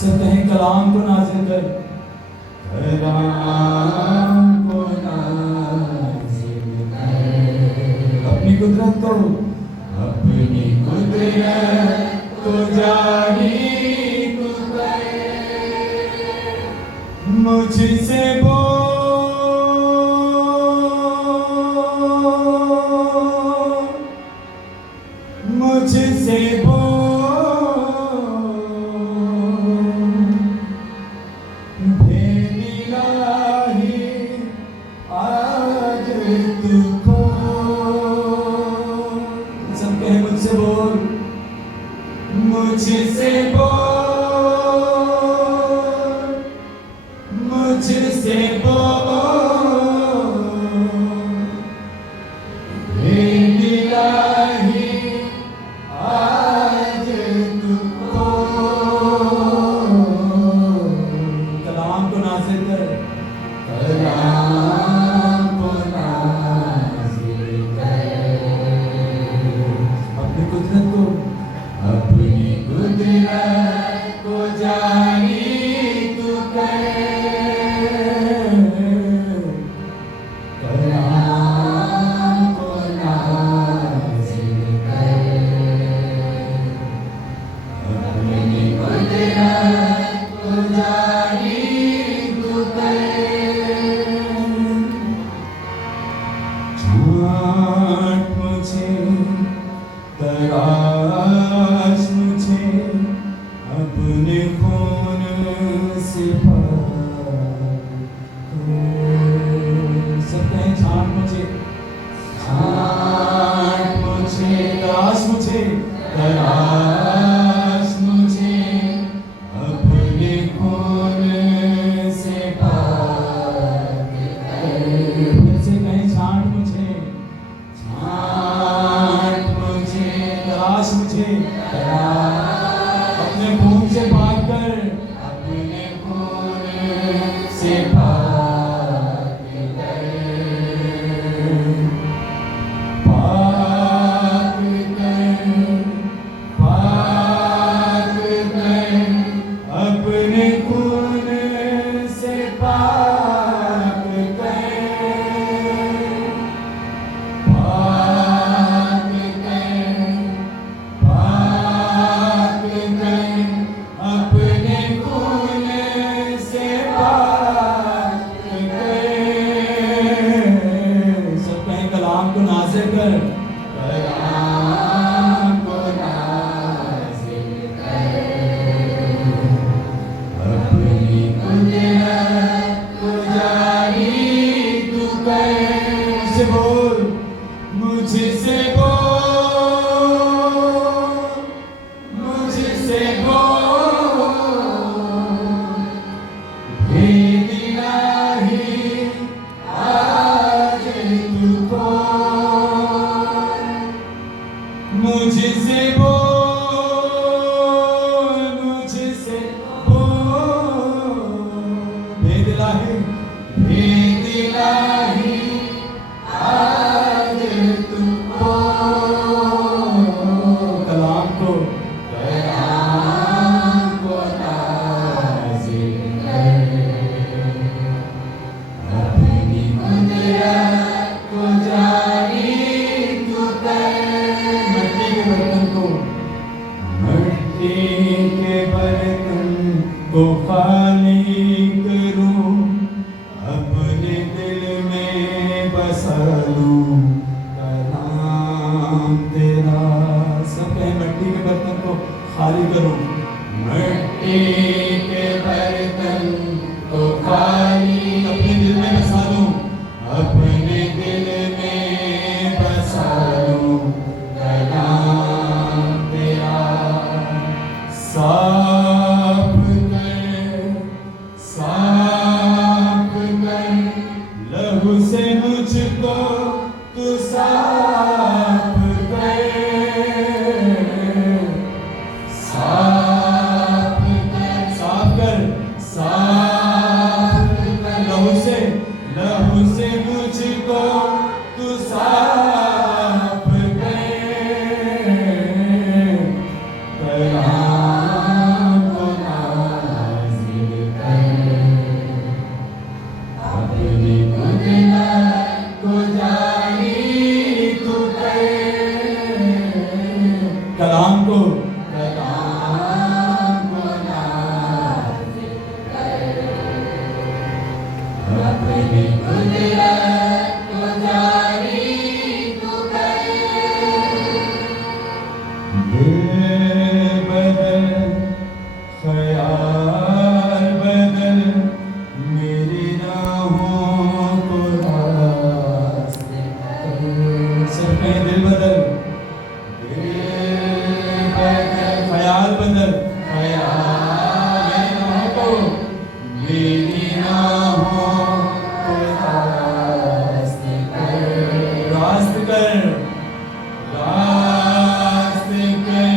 सब कहें कलाम को नाज़िल कर, कलाम को नाज़िल कर, अपनी कुदरत को जारी तू कर, मुझसे बोल, मुझसे बोल, मुझसे बोल, मुझसे बोल, हे इलाही आज तुझको, कलाम को नाज़िल कर, कलाम को नाज़िल कर, अपनी कुदरत को, अपनी कुदरत को जारी तू कर, कलाम को नाज़िल कर, अपनी कुदरत को जारी तू कर, छांट मुझे, तराश मुझे, अपने खून से सब कहें छांट मुझे, छांट मुझे, तराश मुझे, तराश मुझे, अपने खून से पाक कर, फिर से कहें छांट मुझे, छांट मुझे, तराश मुझे, अपने खून से पाक कर, अपने खून से पाक कर, पाक कर, पाक कर, अपने खून से पाक कर, पाक कर, पाक कर, अपने खून से पाक कर, सब कहें कलाम को नाज़िल कर, कलाम को नाज़िल कर, अपनी कुदरत को जारी तू कर, मुझसे बोल, मुझसे बोल, मुझसे बोल, हे इलाही आज तुझको, मुझसे बोल, मुझसे बोल, हे इलाही, हे इलाही आज तुझको, कलाम को, कलाम को नाज़िल कर, अपनी कुदरत को जारी तू कर, मिट्टी के बर्तन को, मिट्टी के बर्तन को खाली करूं, अपने दिल में बसा लूं कलाम तेरा, सब कहें मिट्टी के बर्तन को खाली करूं, मिट्टी के बर्तन को खाली, अपने दिल में बसा लूं, अपने दिल में बसा लूं कलाम तेरा, साफ कर, साफ कर, लहू से मुझको तू साफ कर, को कलाम को नाज़िल कर, अपनी कुदरत को जारी तू कर। दिल बदल, ख्याल बदल, मेरी राहों को रास्ते कर। सब कहें दिल बदल, ख्याल बदल, ख्याल मेरी राहों को रास्ते कर, रास्ते कर, रास्ते कर,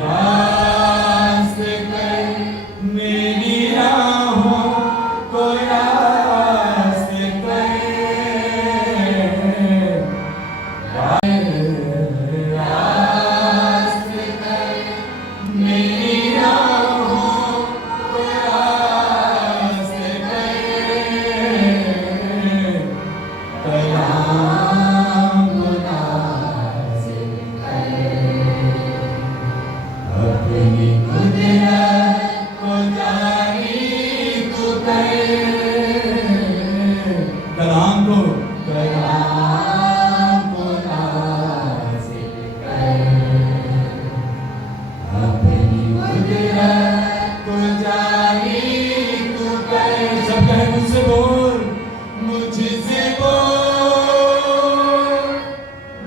रास्ते कर, मेरी राहों को रास्ते कर, रास्ते कर, मेरी राहों को रास्ते कर, कलाम को नाज़िल कर, अपनी कुदरत को जारी तू कर। कलाम को नाज़िल कर, अपनी कुदरत को जारी तू कर। सब कहे मुझसे बोल, मुझसे बोल,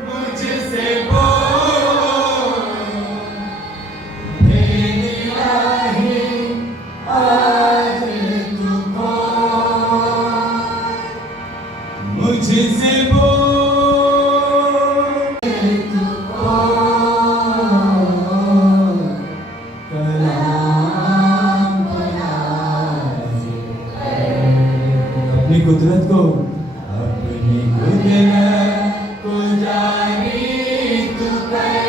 मुझसे बोल, हे इलाही आज तू खोल, मुझसे बोल तू खोल, कलाम को नाज़िल कर, अपनी कुदरत को जारी तू कर,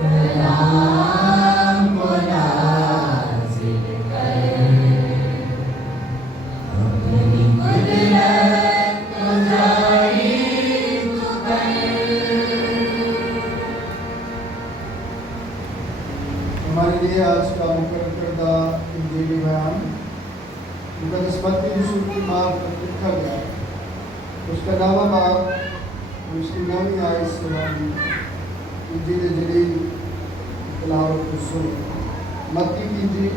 कलाम को नाज़िल कर, अपनी कुदरत को जारी तू कर। हमारे लिए आज का मुकर्रर करदा इंजीली बयान मुकद्दस मत्ती यूसुफ की माँ पर लिखा गया है। उसका नामा बाप और उसकी नौवीं आयत से हम इंजील जलील तिलावत को सुनो। मत्ती की इंजील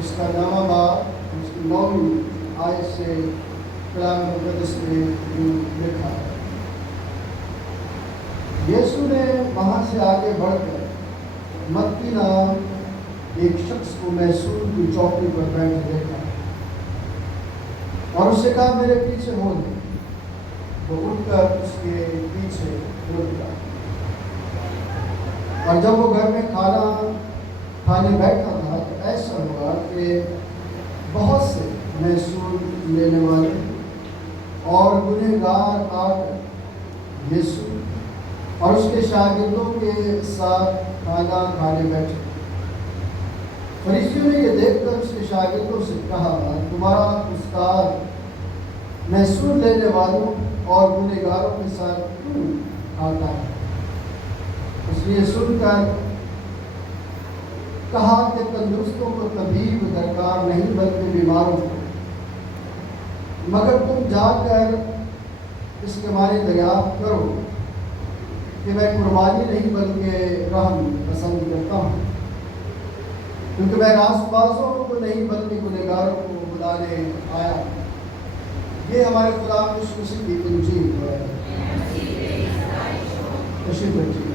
उसका नामा बाप और उसकी नौवीं आयत से कलाम मुकद्दस में लिखा है। यीशु ने वहाँ से आगे बढ़कर मत्ती नाम एक शख्स को मैसूर की चौकी पर बैठे देखा और उससे कहा मेरे पीछे हो ले। वो उठकर उसके पीछे लुट गया और जब वो घर में खाने बैठा था तो ऐसा हुआ कि बहुत से मैसूर लेने वाले और गुनहगार आकर यीशु और उसके शागिर्दों के साथ खाना खाने बैठे। फरीसियों ने ये देखकर उसके शागिर्दों से कहा तुम्हारा उस्ताद मैसूर लेने वालों और गुनहगारों के साथ क्यों खाता है? इसलिए सुनकर कहा कि तंदुरुस्तों को तबीब दरकार नहीं बल्कि बीमारों को, मगर तुम जाकर इसके बारे दरियाफ्त करो कि मैं कुर्बानी नहीं बल्कि रहम पसंद करता हूँ, क्योंकि मैं रास्तबाजों को नहीं बल्कि गुनहगारों को बुलाने आया। ये हमारे खुदा यीशु मसीह की इंजील है। तशरीफ रखिए।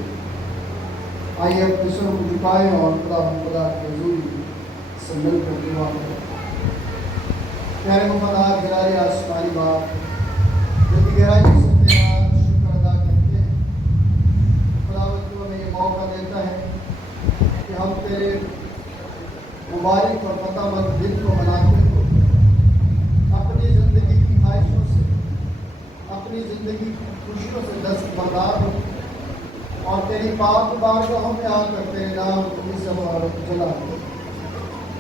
आइए अपने सर को झुकाएं और खुदा के हुजूर से मिलकर दुआ करें। प्यारे वफादार गिरारे आसमानी बाप, जो कि गहराई से तेरा शुक्र अदा करते हैं, खुदावंद तू हमें ये मौका देता है कि हम तेरे मुबारक और फतहमंद दिन को मनाते हुए अपनी ज़िंदगी की ख्वाहिशों से, अपनी ज़िंदगी की खुशियों से दस्तबरदार हो और तेरी पाक बारगाहों में आकर तेरे नाम की सवार जला।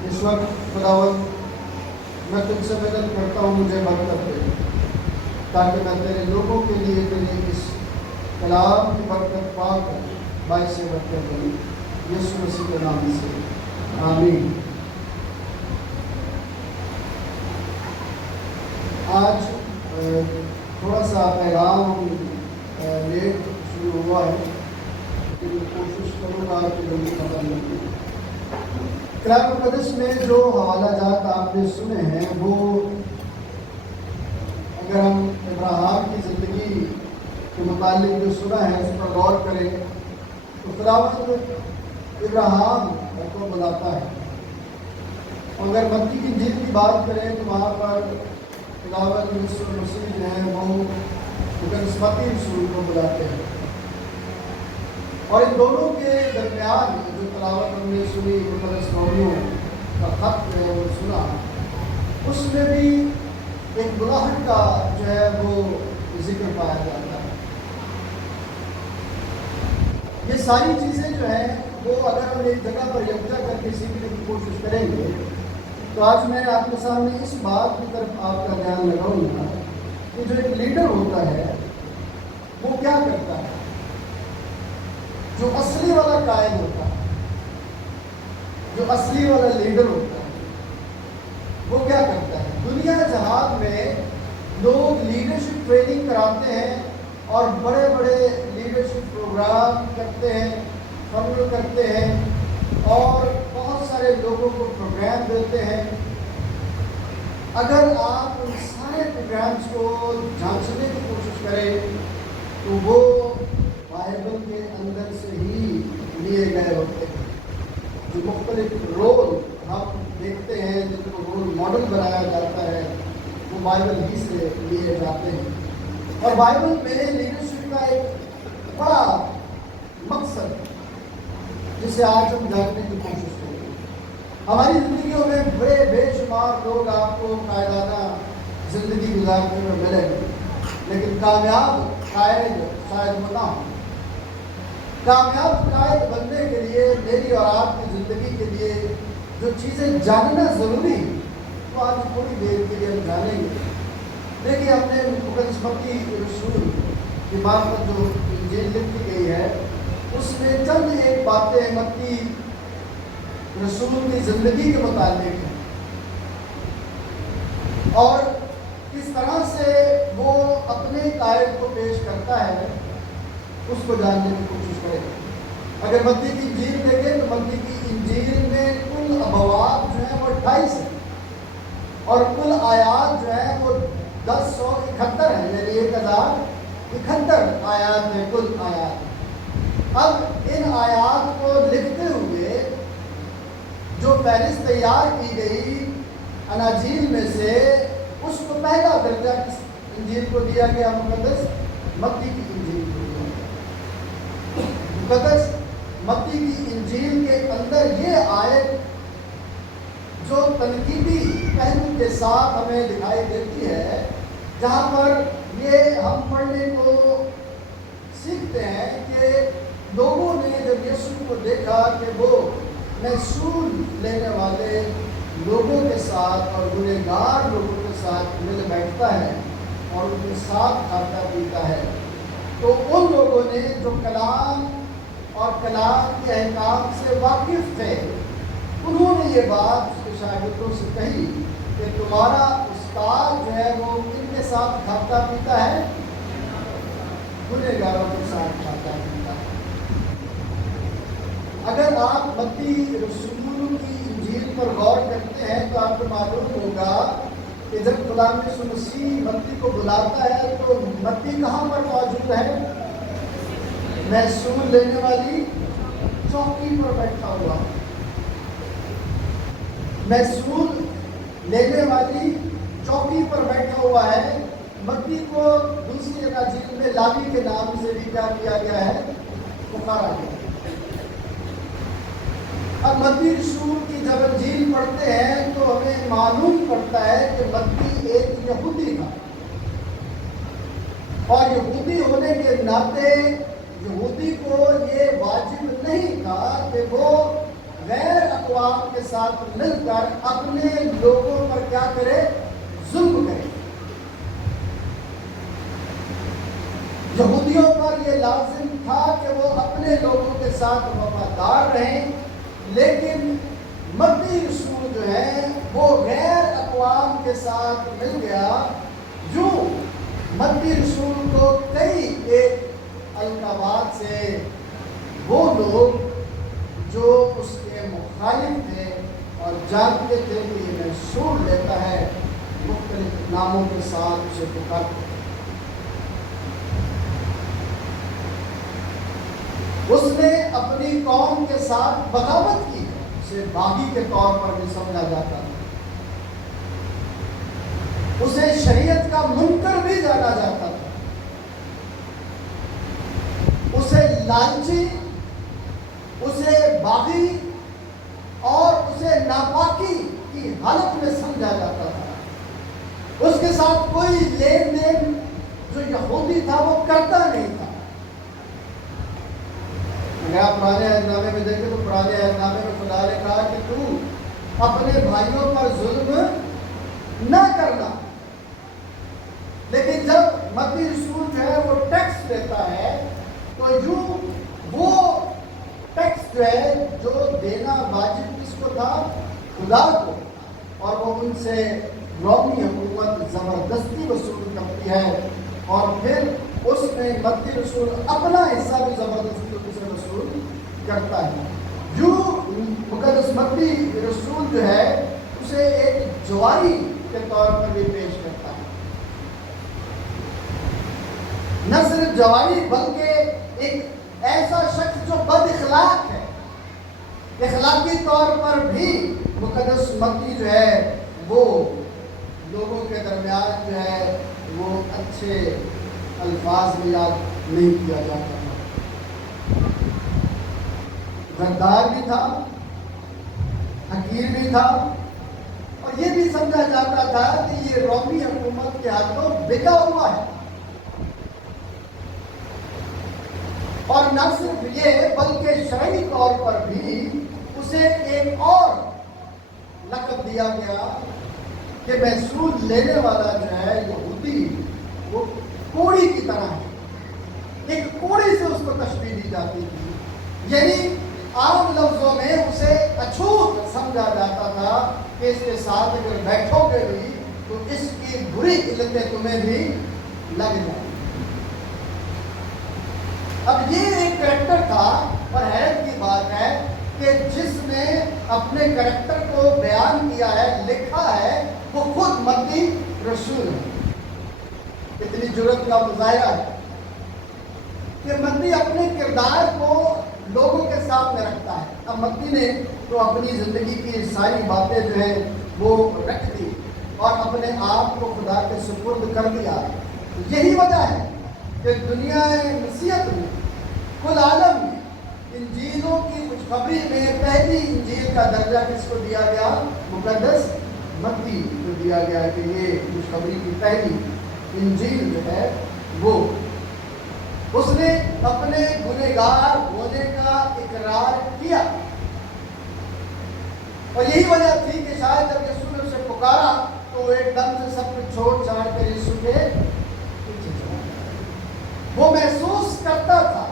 इस वक्त खुदावंद मैं तुमसे मदद करता हूँ, मुझे बरकत दे ताकि मैं तेरे लोगों के लिए तेरे इस कलाम की बरकत पाकर बाईस से बरकत बनी यीशु मसीह के नाम से आमीन। आज थोड़ा सा पैगाम लेट शुरू हुआ है, लेकिन कोशिश करूँगा कि जल्दी खत्म नहीं। कलाम मुक़द्दस में जो हवाला जात आपने सुने हैं वो अगर हम इब्राहिम की ज़िंदगी के मुतालिक जो सुना है उस पर गौर करें तो खुदावंद इब्राहिम को बुलाता है। अगर मत्ती की इंजील की बात करें तो वहाँ पर खुदावंद यीशु मसीह जो है वो मुकद्दस रसूल को बुलाते हैं। और इन दोनों के दरमियान जो तलावत हमने सुनी मुकद्दस नौनियों का खत जो है वो सुना, उसमें भी एक बुलाहट का जो है वो जिक्र पाया जाता है। ये सारी चीज़ें जो हैं वो अगर हम एक जगह पर यकजा करके सीखने की कोशिश करेंगे तो आज मैं आपके सामने इस बात की तरफ आपका ध्यान लगाऊंगा कि जो एक लीडर होता है वो क्या करता है। जो असली वाला कायद होता है, जो असली वाला लीडर होता है, वो क्या करता है। दुनिया जहाज में लोग लीडरशिप ट्रेनिंग कराते हैं और बड़े बड़े लीडरशिप प्रोग्राम करते हैं, फॉर्मल करते हैं और बहुत सारे लोगों को प्रोग्राम देते हैं। अगर आप उन सारे प्रोग्राम्स को जांचने की कोशिश करें तो वो बाइबल के अंदर से ही लिए गए होते हैं। जो मुख्तलिफ रोल हम देखते हैं, जिनको रोल मॉडल बनाया जाता है, वो बाइबल ही से लिए जाते हैं। और बाइबल में लीडरशिप का एक बड़ा मकसद जिसे आज हम जानने की कोशिश करेंगे। हमारी ज़िंदगियों में बड़े बेशुमार लोग आपको कायदाना ज़िंदगी गुजारने में मिलेंगे, लेकिन कामयाब कायद शायद वो ना हो। कामयाब कायद बनने के लिए मेरी और आपकी ज़िंदगी के लिए जो चीज़ें जानना ज़रूरी है तो आज थोड़ी देर के लिए हम जानेंगे। देखिए, हमने मुकद्दस मत्ती रसूल की मार्फत जो इंजील लिखी गई है उसमें चंद एक बातें मत्ती रसूल की ज़िंदगी के मुताबिक हैं और किस तरह से वो अपने कायद को पेश करता है उसको जानने की कोशिश करें। अगर मत्ती की इंजील देखें तो मत्ती की इंजील में कुल अबवाब जो है वो 28 है और कुल आयात जो है वो 1071 है, यानी 1071 आयात है कुल आयात। अब इन आयात को लिखते हुए जो फहरिस्त तैयार की गई अनाजील में से उसको पहला दर्जा किस इंजील को दिया गया? मुकद्दस मत्ती की इंजील को दिया गया। मुकद्दस मत्ती की इंजील के अंदर ये आयत जो तनकीदी पहलू के साथ हमें दिखाई देती है, जहाँ पर ये हम पढ़ने को सीखते हैं कि लोगों ने जब यीशु को देखा कि वो महसूल लेने वाले लोगों के साथ और गुनहगार लोगों के साथ मिल बैठता है और उनके साथ खाता पीता है, तो उन लोगों ने जो कलाम और कलाम के अहकाम से वाकिफ़ थे, उन्होंने ये बात उसके शागिर्दों से कही कि तुम्हारा उस्ताद जो है वो किनके साथ खाता पीता है? गुनहगारों के साथ खाता पीता है। अगर आप मत्ती रसूल की इंजील पर गौर करते हैं तो आपको मालूम होगा कि जब खुदा यीशु मसीह मत्ती को बुलाता है तो मत्ती कहाँ पर मौजूद है? महसूल लेने वाली चौकी पर बैठा हुआ है। महसूल लेने वाली चौकी पर बैठा हुआ है। मत्ती को दूसरी अनाजील में लावी के नाम से भी क्या किया गया है? पुकारा गया। अब मत्ती रसूल की जब इंजील पढ़ते हैं तो हमें मालूम पड़ता है कि मत्ती एक यहूदी था और यहूदी होने के नाते यहूदी को ये वाजिब नहीं था कि वो गैर अक़वाम के साथ मिलकर अपने लोगों पर क्या करे? जुल्म करे। یہودیوں پر یہ لازم تھا کہ وہ اپنے لوگوں کے ساتھ وفادار رہیں، لیکن متی رسول جو ہے وہ غیر اقوام کے ساتھ مل گیا۔ یوں متی رسول کو کئی ایک القابات سے وہ لوگ جو اس کے مخالف تھے اور جانتے تھے کہ یہ رسول لیتا ہے، مختلف ناموں کے ساتھ اسے پکارتے۔ اس نے اپنی قوم کے ساتھ بغاوت کی، اسے باغی کے طور پر بھی سمجھا جاتا تھا، اسے شریعت کا منکر بھی جانا جاتا تھا، اسے لالچی، اسے باغی اور اسے ناپاکی کی حالت میں سمجھا جاتا تھا۔ اس کے ساتھ کوئی لین دین جو یہودی تھا وہ کرتا نہیں تھا۔ اگر آپ پرانے عہد نامے میں دیکھیں تو پرانے عہد نامے میں خدا نے کہا کہ تو اپنے بھائیوں پر ظلم نہ کرنا، لیکن جب متی رسول جو ہے وہ ٹیکس دیتا ہے تو یوں وہ ٹیکس جو ہے جو دینا واجب کس کو تھا؟ خدا کو، اور وہ ان سے رومی حکومت زبردستی وصول کرتی ہے، اور پھر اس میں متی رسول اپنا حصہ بھی زبردستی سے وصول کرتا ہے۔ یوں مقدس متی رسول جو ہے اسے ایک جواری کے طور پر بھی پیش کرتا ہے، نہ صرف جواری بلکہ ایک ایسا شخص جو بد اخلاق ہے، اخلاقی طور پر بھی مقدس متی جو ہے وہ لوگوں کے درمیان جو ہے وہ اچھے الفاظ میں یاد نہیں کیا جاتا تھا۔ غدار بھی تھا، حقیر بھی تھا، اور یہ بھی سمجھا جاتا تھا کہ یہ رومی حکومت کے ہاتھوں بکا ہوا ہے۔ اور نہ صرف یہ بلکہ شرعی طور پر بھی اسے ایک اور لقب دیا گیا کہ محسود لینے والا جو ہے یہودی وہ کوڑی کی طرح ہے، ایک کوڑی سے اس کو تشبیہ دی جاتی تھی، یعنی عام لفظوں میں اسے اچھوت سمجھا جاتا تھا کہ اس کے ساتھ اگر بیٹھو گے بھی تو اس کی بری علتیں تمہیں بھی لگ جائیں۔ اب یہ ایک کریکٹر تھا، اور حیرت کی بات ہے کہ جس نے اپنے کریکٹر کو بیان کیا ہے، لکھا ہے، وہ خود متی رسول ہے۔ اتنی جرت کا مظاہرہ ہے کہ متی اپنے کردار کو لوگوں کے سامنے رکھتا ہے۔ اب متی نے تو اپنی زندگی کی ساری باتیں جو ہے وہ رکھ دی اور اپنے آپ کو خدا کے سپرد کر دیا۔ یہی وجہ ہے کہ دنیا مسیحیت میں، کل عالم میں، انجیلوں کی خوشخبری میں پہلی انجیل کا درجہ کس کو دیا گیا؟ مقدس متی کو دیا گیا کہ یہ خوشخبری کی پہلی انجیل جو ہے وہ اس نے اپنے گنہگار ہونے کا اقرار کیا، اور یہی وجہ تھی کہ شاید جب یسوع نے اسے پکارا تو وہ ایک دم سے سب کچھ چھوڑ چھاڑ کر یسوع کے پیچھے چلا گیا۔ وہ محسوس کرتا تھا،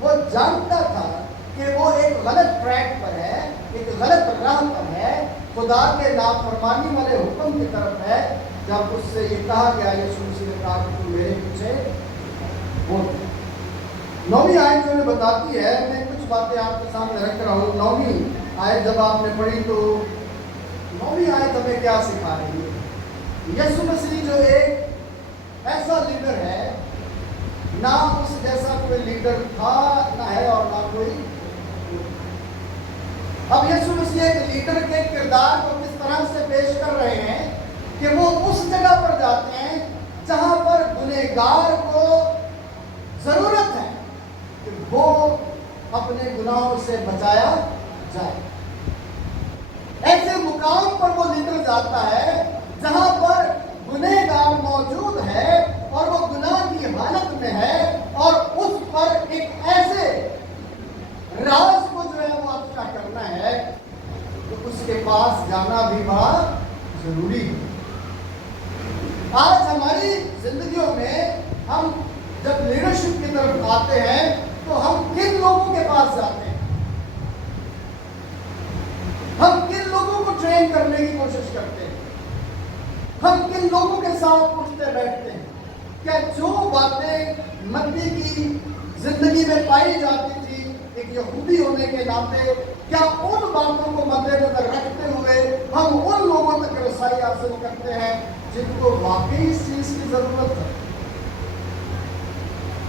وہ جانتا تھا کہ وہ ایک غلط ٹریک پر ہے، ایک غلط راہ پر ہے، خدا کے نافرمانی والے حکم کی طرف ہے۔ جب اس سے یہ کہا گیا، یسوع مسیح نے کہا کہ تم میرے پیچھے بول۔ 9ویں آیت جو بتاتی ہے، میں کچھ باتیں آپ کے سامنے رکھ رہا ہوں۔ 9ویں آیت جب آپ نے پڑھی تو 9ویں آیت ہمیں کیا سکھا رہی ہے؟ یسوع مسیح جو ایک ایسا لیڈر ہے، نہ اس جیسا کوئی لیڈر تھا، نہ ہے اور نہ کوئی۔ اب یسوع مسیح ایک لیڈر کے کردار کو کس طرح سے پیش کر رہے ہیں کہ وہ اس جگہ پر جاتے ہیں جہاں پر گنہگار کو ضرورت ہے کہ وہ اپنے گناہوں سے بچایا جائے۔ ایسے مقام پر وہ لیڈر جاتا ہے جہاں پر گنہگار موجود ہے اور وہ گناہ کی حالت میں ہے، اور اس پر ایک ایسے راز کو جو ہے وہ افشا کرنا ہے، تو اس کے پاس جانا بھی بڑا ضروری ہے۔ آج ہماری زندگیوں میں ہم جب لیڈرشپ کی طرف آتے ہیں تو ہم کن لوگوں کے پاس جاتے ہیں؟ ہم کن لوگوں کو ٹرین کرنے کی کوشش کرتے ہیں؟ ہم کن لوگوں کے ساتھ اٹھتے بیٹھتے ہیں؟ کیا جو باتیں متی کی زندگی میں پائی جاتی تھی ایک یہودی ہونے کے ناطے، کیا ان باتوں کو مد نظر رکھتے ہوئے ہم ان لوگوں تک رسائی حاصل کرتے ہیں جن کو واقعی اس چیز کی ضرورت ہے؟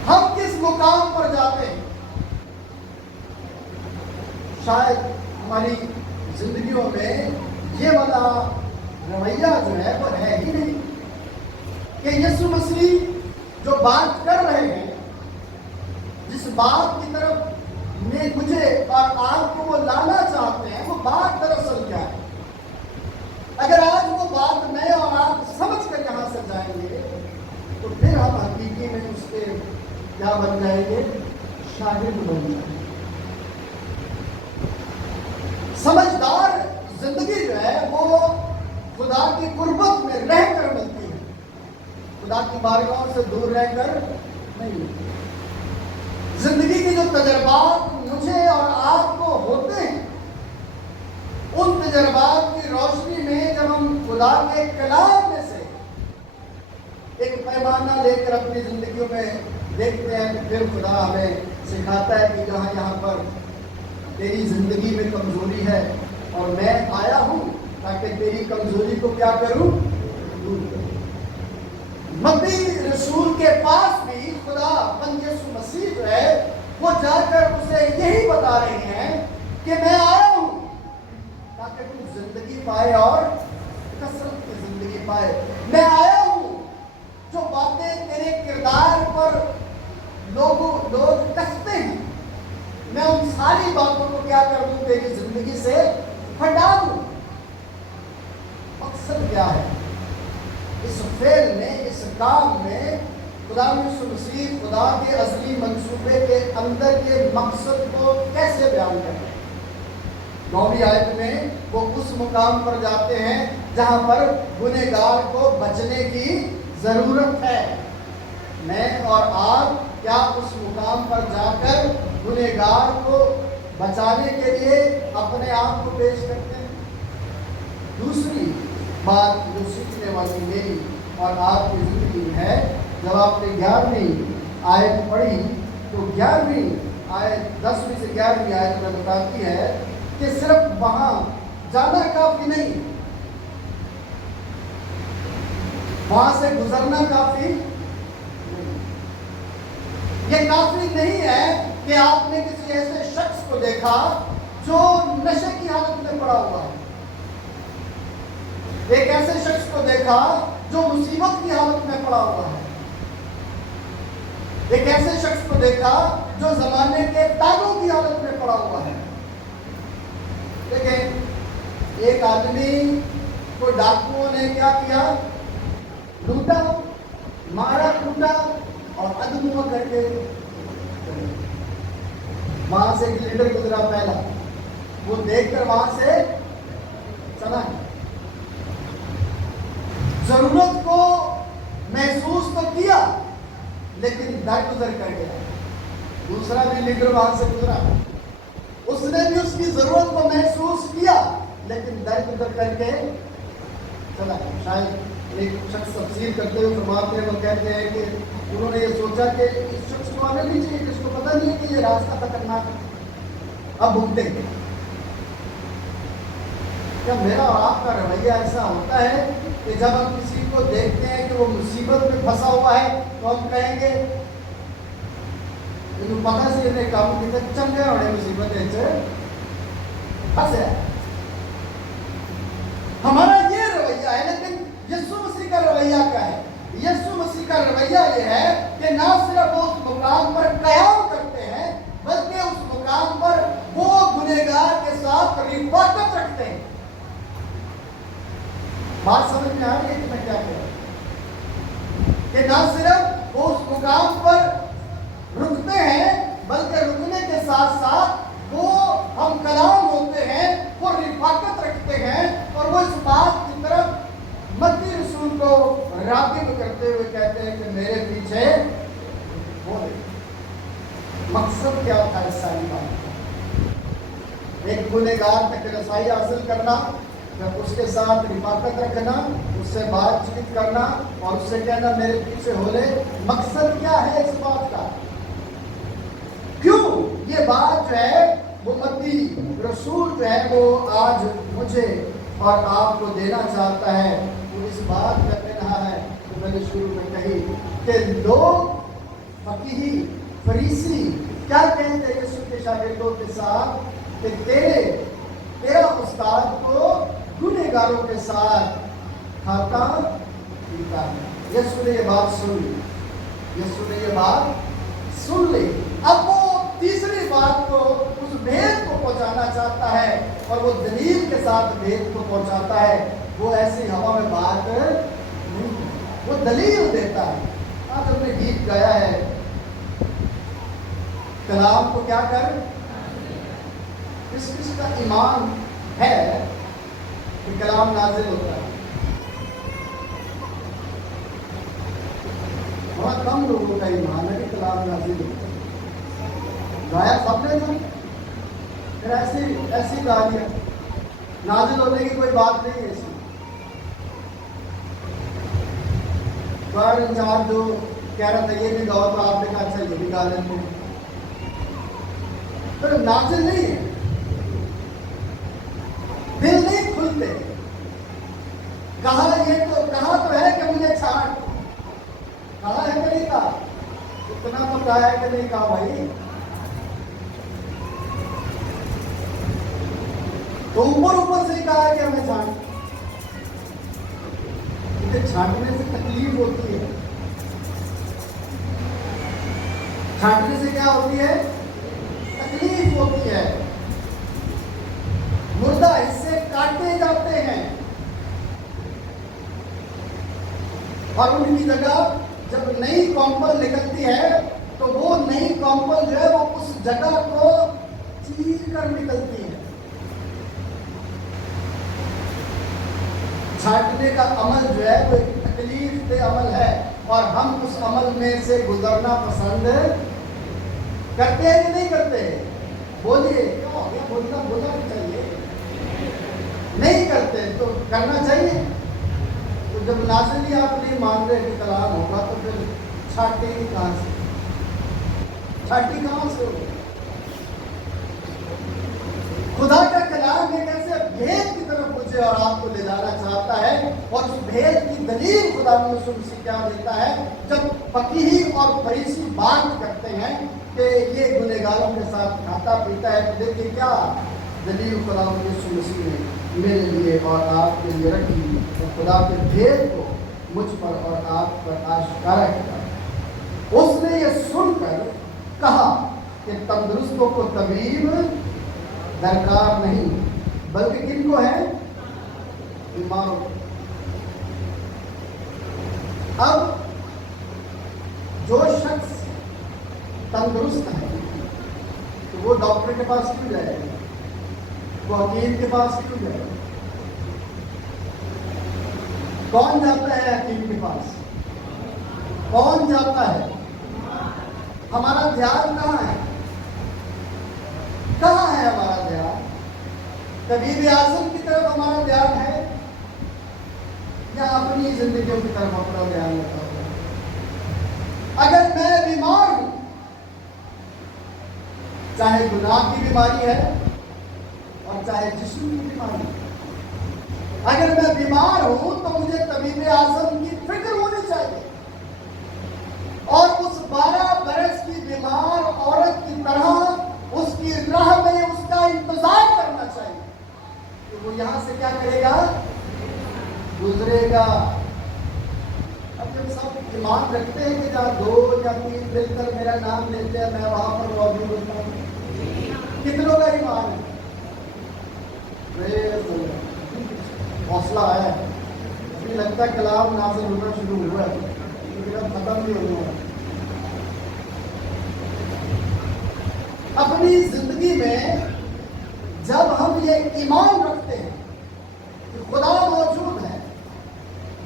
ہم کس مقام پر جاتے ہیں؟ شاید ہماری زندگیوں میں یہ والا رویہ جو ہے وہ ہے ہی نہیں کہ یسوع مسیح جو بات کر رہے ہیں، جس بات کی طرف میں مجھے اور آپ کو وہ لانا چاہتے ہیں، وہ بات دراصل کیا ہے؟ اگر آج وہ بات میں اور آپ سمجھ کر یہاں سے جائیں گے تو پھر ہم حقیقی میں اس کے کیا بن جائیں گے؟ شاہد بن جائیں گے۔ سمجھدار زندگی جو ہے وہ خدا کی قربت میں رہ کر ملتی ہے، خدا کی بارگاہوں سے دور رہ کر نہیں۔ زندگی کے جو تجربات مجھے اور آپ کو ہوتے ہیں، ان تجربات کی روشنی میں جب ہم خدا کے کلام میں سے ایک پیمانہ لے کر اپنی زندگیوں میں دیکھتے ہیں، تو پھر خدا ہمیں سکھاتا ہے کہ یہاں پر تیری زندگی میں کمزوری ہے اور میں آیا ہوں تاکہ تیری کمزوری کو کیا کروں؟ دور کروں۔ متی رسول کے پاس بھی خدا بن یسوع مسیح جو ہے وہ جا کر اسے یہی بتا رہے ہیں کہ میں آیا ہوں تاکہ تو زندگی پائے اور کثرت کی زندگی پائے۔ میں آیا ہوں جو باتیں تیرے کردار پر لوگ کستے ہیں، میں ان ساری باتوں کو کیا کر دوں؟ تیری زندگی سے ہٹا دوں۔ مقصد کیا ہے اس فعل میں، اس کام میں؟ خدا یسوع مسیح خدا کے ازلی منصوبے کے اندر کے مقصد کو کیسے بیان کرتے ہیں؟ 9ویں آیت میں وہ اس مقام پر جاتے ہیں جہاں پر گنہگار کو بچنے کی ضرورت ہے۔ میں اور آپ کیا اس مقام پر جا کر گنہگار کو بچانے کے لیے اپنے آپ کو پیش کرتے ہیں؟ دوسری بات جو سیکھنے والی میری اور آپ کی زندگی میں ہے، جب آپ نے 11ویں آیت پڑھی تو 11ویں آیت 10ویں سے 11ویں آیت میں بتاتی ہے کہ صرف وہاں جانا کافی نہیں، وہاں سے گزرنا کافی نہیں۔ یہ کافی نہیں ہے کہ آپ نے کسی ایسے شخص کو دیکھا جو نشے کی حالت میں پڑا ہوا ہے، ایک ایسے شخص کو دیکھا جو مصیبت کی حالت میں پڑا ہوا ہے، ایک ایسے شخص کو دیکھا جو زمانے کے تاغوں کی حالت میں پڑا ہوا ہے۔ دیکھیں، ایک آدمی کو ڈاکوؤں نے کیا کیا؟ لوٹا، مارا، کوٹا اور ادموا کر کے وہاں سے ایک لیڈر گزرا پہلا، وہ دیکھ کر وہاں سے چلا گیا۔ ضرورت کو محسوس تو کیا لیکن درگزر کر گیا۔ دوسرا بھی لیڈر وہاں سے گزرا، اس نے بھی اس کی ضرورت کو محسوس کیا لیکن درگزر کر کے چلا گیا۔ شاید ایک شخص تفسیر کرتے ہوئے فرماتے ہیں، وہ کہتے ہیں کہ انہوں نے یہ سوچا کہ اس شخص کو آنا نہیں چاہیے، جس کو پتہ نہیں ہے کہ یہ راستہ خطرناک ہے، اب بھگتے ہیں۔ کیا میرا اور آپ کا رویہ ایسا ہوتا ہے کہ جب ہم کسی کو دیکھتے ہیں کہ وہ مصیبت میں پھنسا ہوا ہے تو ہم کہیں گے انہوں پتہ سے انہیں کام کی تک چل گئے ہونے مصیبت ہے پھنسے؟ ہمارا یہ رویہ ہے، لیکن یسوع مسیح کا رویہ کیا ہے؟ یسوع مسیح کا رویہ یہ ہے کہ نہ صرف وہ اس مقام پر قیام کرتے ہیں بلکہ اس مقام پر وہ گنہگار کے ساتھ رفاقت رکھتے ہیں۔ بات سمجھ میں آ رہی ہے کہ میں کیا کہہ رہا ہوں؟ کہ نہ صرف وہ اس مقام پر رکتے ہیں بلکہ رکنے کے ساتھ ساتھ وہ ہم کلام ہوتے ہیں، وہ رفاقت رکھتے ہیں اور وہ اس بات کی طرف متی رسول کو راغب کرتے ہوئے کہتے ہیں کہ میرے پیچھے मकसद क्या था इस सारी बात का? एक गुनहगार तक रसाई हासिल करना, जब उसके साथ रिफाकत रखना, उससे बातचीत करना और उससे कहना मेरे पीछे हो ले। मकसद क्या है इस बात का? क्यों ये बात जो है वो मत्ती रसूल जो है वो आज मुझे और आपको देना चाहता है? वो इस बात में कह रहा है तो मैंने शुरू में कही कि लोग फकीही फरीसी क्या कहते हैं यीशु के शागिर्दों के साथ कि तेरा उस्ताद को गुनहगारों के साथ खाता पीता है। यीशु ने ये बात सुन ली, यीशु ने ये बात सुन ली। अब वो तीसरी बात को, उस भेद को पहुंचाना चाहता है और वो दलील के साथ भेद को पहुंचाता है। वो ऐसी हवा में बात नहीं, वो दलील देता है। आज हमने गीत गाया है, कलाम को क्या कर, किसका ईमान है कि कलाम नाजिल होता है? बहुत कम लोगों का ईमान है कि कलाम नाजिल होता है। गाया सबने था, फिर ऐसी गालियां, नाजिल होने की कोई बात नहीं है इसमें। पर इंचार्ज जो कह रहा था ये भी गाओ, तो आपने कहा अच्छा ये भी गा लेते हैं, पर नाजिल नहीं है। दिल नहीं खुलते। कहा तो है कि मुझे छाट, कहा है कि नहीं कहा? इतना तो कहा है कि नहीं कहा भाई? तो ऊपर से कहा है कि हमें छाट, क्योंकि छाटने से तकलीफ होती है। छाटने से क्या होती है? तकलीफ होती है। मुर्दा हिस्से काटे जाते हैं और उनकी जगह जब नई कॉम्पल निकलती है तो वो नई कॉम्पल जो है वो उस जगह को चीर कर निकलती है। छाटने का अमल जो है वो एक तकलीफ दे अमल है और हम उस अमल में से गुजरना पसंद करते हैं कि नहीं करते? बोलिए, क्या हो गया? बोलना चाहिए, नहीं करते तो करना चाहिए। तो जब नाज़िल ही आप नहीं मान रहे कि कलाम होगा तो फिर छाटी कहाँ से? छाटी कहाँ से होगी? खुदा का कलाम एक ऐसे भेद की तरफ मुझे और आपको ले जाना चाहता है और उस भेद की दलील खुदा से क्या देता है? जब फकीही और फरीसी बात करते हैं कि ये गुनहगारों के साथ खाता पीता है, तो देखिए क्या दलील खुदा यीशु मसीह ने मेरे लिए और आपके लिए रखी और खुदा के भेद को मुझ पर और आप पर आश्कारा किया। उसने ये सुनकर कहा कि तंदुरुस्तों को तबीब दरकार नहीं, बल्कि किनको है? बीमारों। अब जो शख्स तंदुरुस्त है तो वो डॉक्टर के पास क्यों जाएगा? वो हकीम के पास क्यों जाएगा? कौन जाता है हकीम के पास? कौन जाता है? हमारा ध्यान कहाँ है? कहाँ है हमारा ध्यान? तबीब आज़म की तरफ हमारा ध्यान है या अपनी जिंदगियों की तरफ अपना ध्यान लगा हुआ है? अगर मैं बीमार हूं, चाहे गुनाह की बीमारी है और चाहे जिस्म की बीमारी, अगर मैं बीमार हूं तो मुझे तबीब आज़म की फिक्र होनी चाहिए और उस 12 बरस की बीमार औरत की तरह उसकी राह में उसका इंतजार करना चाहिए कि वो यहां से क्या करेगा? गुजरेगा। अब जब सब ईमान रखते हैं कि जहाँ 2 या 3 मिलकर मेरा नाम लेते हैं मैं वहां पर मौजूद होता हूँ, कितनों का ईमान है? हौसला है। मुझे लगता है कलाम नाज़िल होना शुरू हुआ है, लेकिन अब खत्म नहीं होना है। अपनी जिंदगी में जब हम ये ईमान रखते हैं कि खुदा मौजूद है,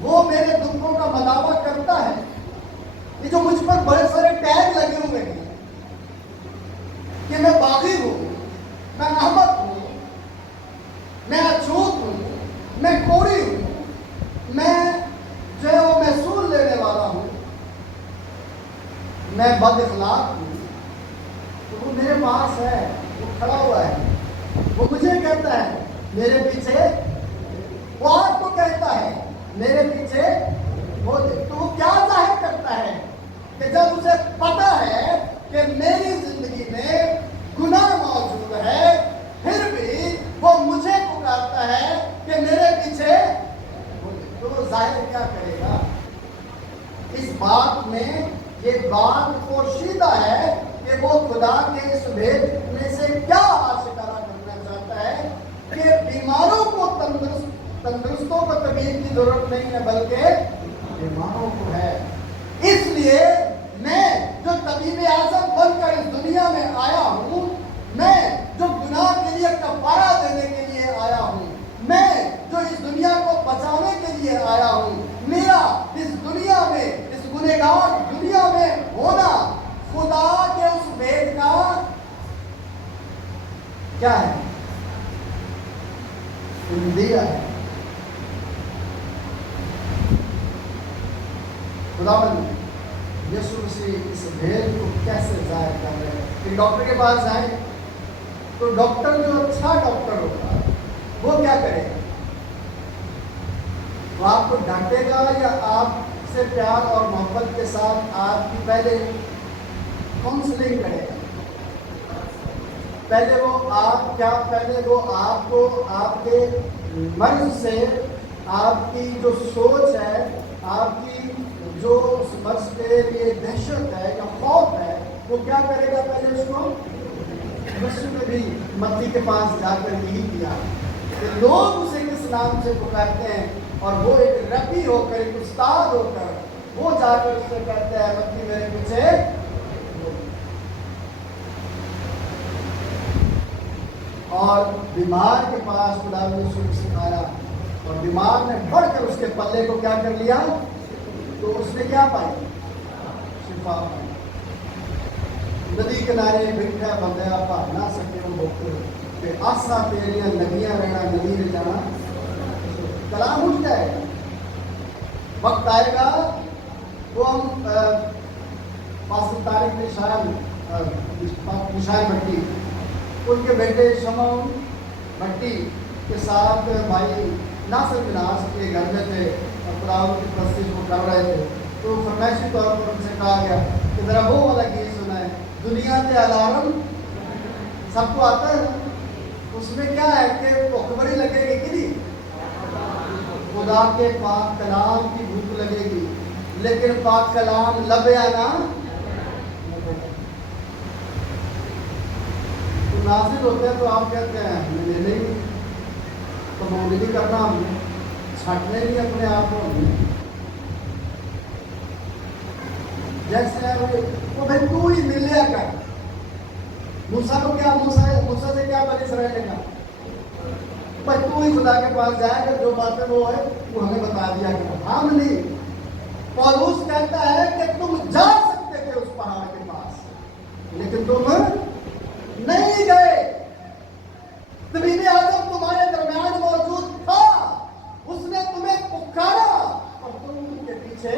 वो मेरे दुखों का मदावा करता है, ये जो मुझ पर बड़े सारे टैग लगे हुए हैं तलाक हूँ तो वो मेरे पास है, वो खड़ा हुआ है, वो मुझे कहता है मेरे पीछे, वो आपको कहता है मेरे पीछे हो दे। तो वो क्या जाहिर करता है कि जब उसे पता है कि मेरी जिंदगी में गुनाह मौजूद है, फिर भी वो मुझे पुकारता है कि मेरे पीछे हो दे, तो वो जाहिर क्या करेगा? इस बात में ये बात पोशीदा है कि वो खुदा के इस भेद में से क्या आशिकारा करना चाहता है कि बीमारों को तंदुरुस्तों को तबीब की जरूरत नहीं है, बल्कि बीमारों को है। इसलिए मैं जो तबीब आजम बनकर इस दुनिया में आया हूँ, मैं जो गुनाह के लिए कफारा देने के लिए आया हूँ, मैं जो इस दुनिया को बचाने के लिए आया हूँ, मेरा इस दुनिया में, इस गुनहगार दुनिया में होना खुदा के उस भेद का क्या है? दिया है। खुदावंद यीशु मसीह इस भेद को कैसे जाहिर कर रहे हैं? कि डॉक्टर के पास जाए तो डॉक्टर जो अच्छा डॉक्टर होगा वो क्या करेगा? वो आपको डांटेगा या आपसे प्यार और मोहब्बत के साथ आपकी पहले काउंसलिंग करेगा? पहले वो आपको आपके मर्ज से, आपकी जो सोच है, आपकी जो उस मर्ज के लिए दहशत है या खौफ है, वो क्या करेगा? पहले उसको यीशु ने भी मत्ती के पास जाकर यही किया कि लोग उसे किस नाम से पुकारते हैं, और वो एक रबी होकर, एक उस्ताद होकर वो जाकर उससे कहते हैं मत्ती मेरे पीछे। और बीमार के पास खुदा यीशु सिखाया और बीमार ने बढ़कर उसके पल्ले को क्या कर लिया? तो उसने क्या पाई? शिफा पाई। नदी किनारे बैठा बंदया भाग ना सके वो ते आसा तेरियां लगियां रहना नहीं रह जाना, कलाम उठ जाएगा। वक्त आएगा वो हम पास तारीख निशान भट्टी, उनके बेटे शमौन भट्टी के साथ भाई नासिर मिनास के घर में थे और खुदा की प्रस्तुति को कर रहे थे। तो फरमाइशी तौर पर उनसे कहा गया कि ज़रा वो वाला गीत सुना है, दुनिया के अलार्म सबको आता है। उसमें क्या है कि भूख बड़ी लगेगी कि नहीं, खुदा के पाक कलाम की भूख लगेगी, लेकिन पाक कलाम लबे आना तो नाजिल होते हैं। तो आप कहते हैं हमने नहीं तो मौलवी करना, हमने छाटने नहीं अपने आप को, जैसे वो भाई तू ही मिल लिया कर। मूसा को क्या, मूसा से क्या बनी इसराइल का? भाई तू ही खुदा के पास जाएगा, जो बातें वो है वो हमें बता दिया कर। हम नहीं। पौलुस कहता है कि तुम जा सकते थे उस पहाड़ के पास, लेकिन तुम नहीं गए। तबीब आजम तुम्हारे दरमियान मौजूद था, उसने तुम्हें पुकारा और तुम उनके पीछे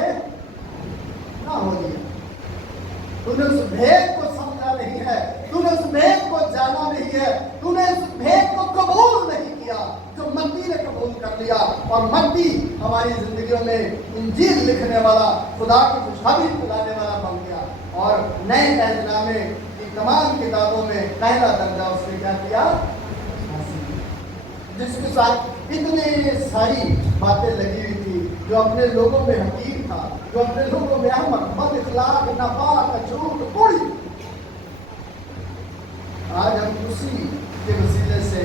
ना हो लिया। तूने उस भेद को समझा नहीं है, तूने उस भेद को जाना नहीं है, तूने उस भेद को कबूल नहीं किया जो मत्ती ने कबूल कर लिया। और मत्ती हमारी जिंदगियों में इंजील लिखने वाला, खुदा की खुशहाली फैलाने वाला बन गया। और नए तहनामे की तमाम किताबों में पहला दर्जा उसने क्या किया? जिसके साथ इतने सारी बातें लगी हुई थी, जो अपने लोगों में हकीम था, जो अपने लोगों में अहमद, बद इखलाक, नफाक, झूठ, बुरी। आज हम उसी के वसीले से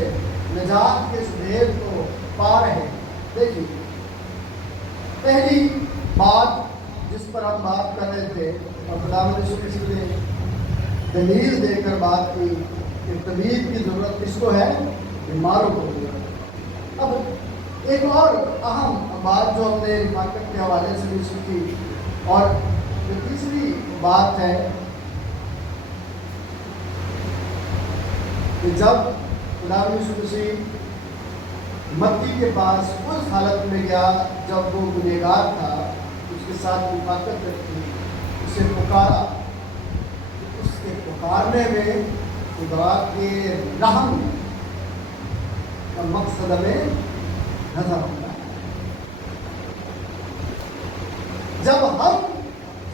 निजात के इस भेद को पा रहे हैं। देखिए, पहली बात जिस पर हम बात कर रहे थे और खुदावंद यीशु मसीह ने दलील देकर बात की कि तबीब की जरूरत किसको है? बीमारों को जरूरत। अब एक और अहम बात जो हमने रिफाकत के हवाले से भी सीखी, और जो तीसरी बात है कि जब खुदावंद यीशु मसीह मत्ती के पास उस हालत में गया जब वो गुनहगार था, उसके साथ रिफाकत रखी, उसे पुकारा, पुकारने में खुदा के रहम का मकसद हमें नजर आता है। जब हम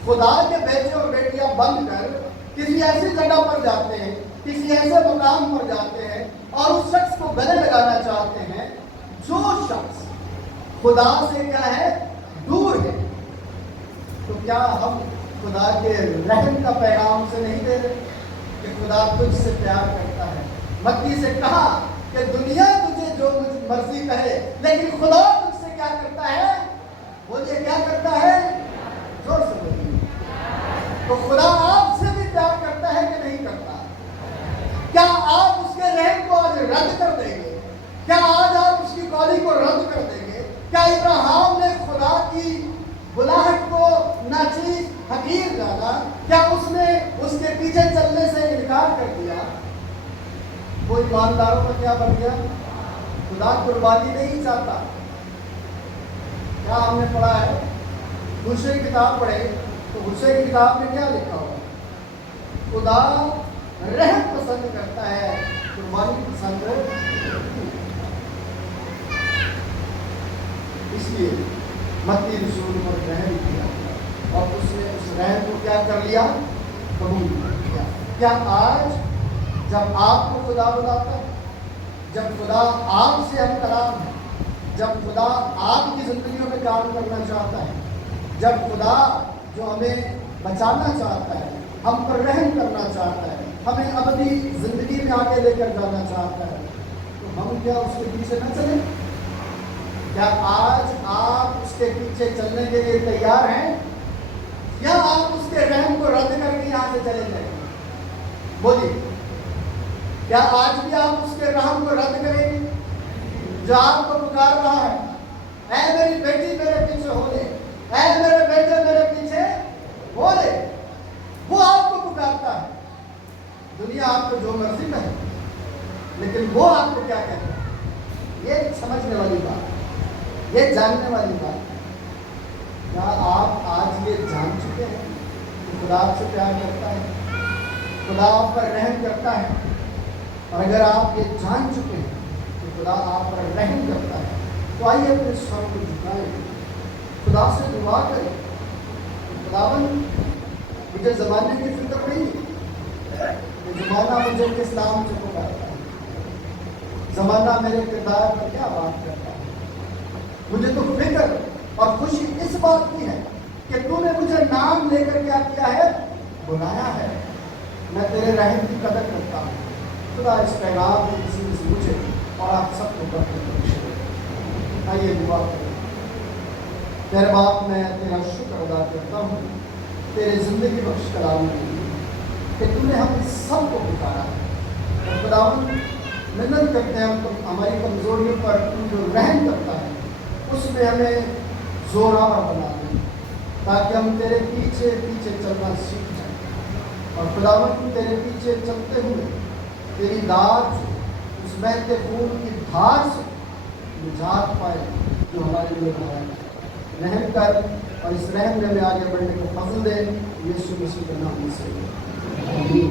खुदा के बेटे और बेटियां बनकर किसी ऐसी जगह पर जाते हैं, किसी ऐसे मकाम पर जाते हैं और उस शख्स को गले लगाना चाहते हैं जो शख्स खुदा से क्या है, दूर है, तो क्या हम खुदा के रहम का पैगाम से नहीं दे रहे कि खुदा तुझसे प्यार करता है। मत्ती से कहा कि दुनिया तुझे जो मर्जी कहे, लेकिन खुदा तुझसे क्या करता है? बोलिए क्या करता है? जोर से बोलिए। तो खुदा आपसे भी प्यार करता है कि नहीं करता? क्या आप उसके रहम को आज रद्द कर देंगे? क्या आज आप उसकी कॉली को रद्द कर देंगे? क्या इब्राहिम ने खुदा की बुलाहट को नाचीज हकीर जाना? क्या उसने उसके पीछे चलने से इनकार कर दिया? वो ईमानदारों का क्या बन गया? खुदा कुर्बानी नहीं चाहता। क्या हमने पढ़ा है? दूसरी किताब पढ़े तो दूसरे की किताब में क्या लिखा हुआ? खुदा रहम पसंद करता है, कुर्बानी पसंद नहीं। इसलिए मत्ती रसूल पर रहम किया और उसने उस रहम को क्या कर लिया? कबूल कर लिया। क्या आज जब आपको खुदा बुलाता है, जब खुदा आपसे हम कलाम है, जब खुदा आपकी जिंदगियों में काम करना चाहता है, जब खुदा जो हमें बचाना चाहता है, हम पर रहम करना चाहता है, हमें अपनी जिंदगी में आगे लेकर जाना चाहता है, तो हम क्या उसके पीछे न चलें? क्या आज आप उसके पीछे चलने के लिए तैयार हैं, या आप उसके रहम को रद्द करके यहाँ से चले जाएंगे? बोलिए, क्या आज भी आप उसके रहम को रद्द करेंगे जो आपको पुकार रहा है? ऐ मेरी बेटी मेरे पीछे हो ले, ऐ मेरे बेटे मेरे पीछे हो ले। वो आपको पुकारता है। दुनिया आपको जो मर्जी कहे, लेकिन वो आपको क्या कहता है? ये समझने वाली बात, ये जानने वाली बात। क्या आप आज ये जान चुके हैं कि खुदा आपसे प्यार करता है, खुदा आप पर रहम करता है? और अगर आप ये जान चुके हैं कि खुदा आप पर रहम करता है, तो आइए अपने स्वर को झुकाएं, खुदा से दुआ करें। खुदावन, मुझे ज़माने की फिक्र नहीं है, ज़माना मुझे किस नाम से पुकारता है, ज़माना मेरे किरदार पर क्या बात करता है। मुझे तो फिक्र और खुशी इस बात की है कि तूने मुझे नाम लेकर क्या किया है? बुलाया है। मैं तेरे रहम की कदर करता हूँ। खुदा इस पैगाम में किसी से मुझे और आप सबको बरकत दे। आइए दुआ करें। तेरे बाप, मैं तेरा शुक्र अदा करता हूँ तेरे ज़िंदगी बख्श कलाम के लिए कि तूने हम सबको पुकारा है। और खुदावन, मिन्नत करते हैं तो हमारी कमज़ोरियों पर तू जो रहम करता है उसमें हमें जोरावर बना दे, ताकि हम तेरे पीछे पीछे चलना सीख जाएं। और खुदावन, तेरे पीछे चलते हुए तेरी दाद से, उस बहते खून की धार से निजात पाए जो हमारे लिए बनाया है। रहम कर और इस रहम में आगे बढ़ने को फजल दे। यीशु मसीह के नाम से आमीन।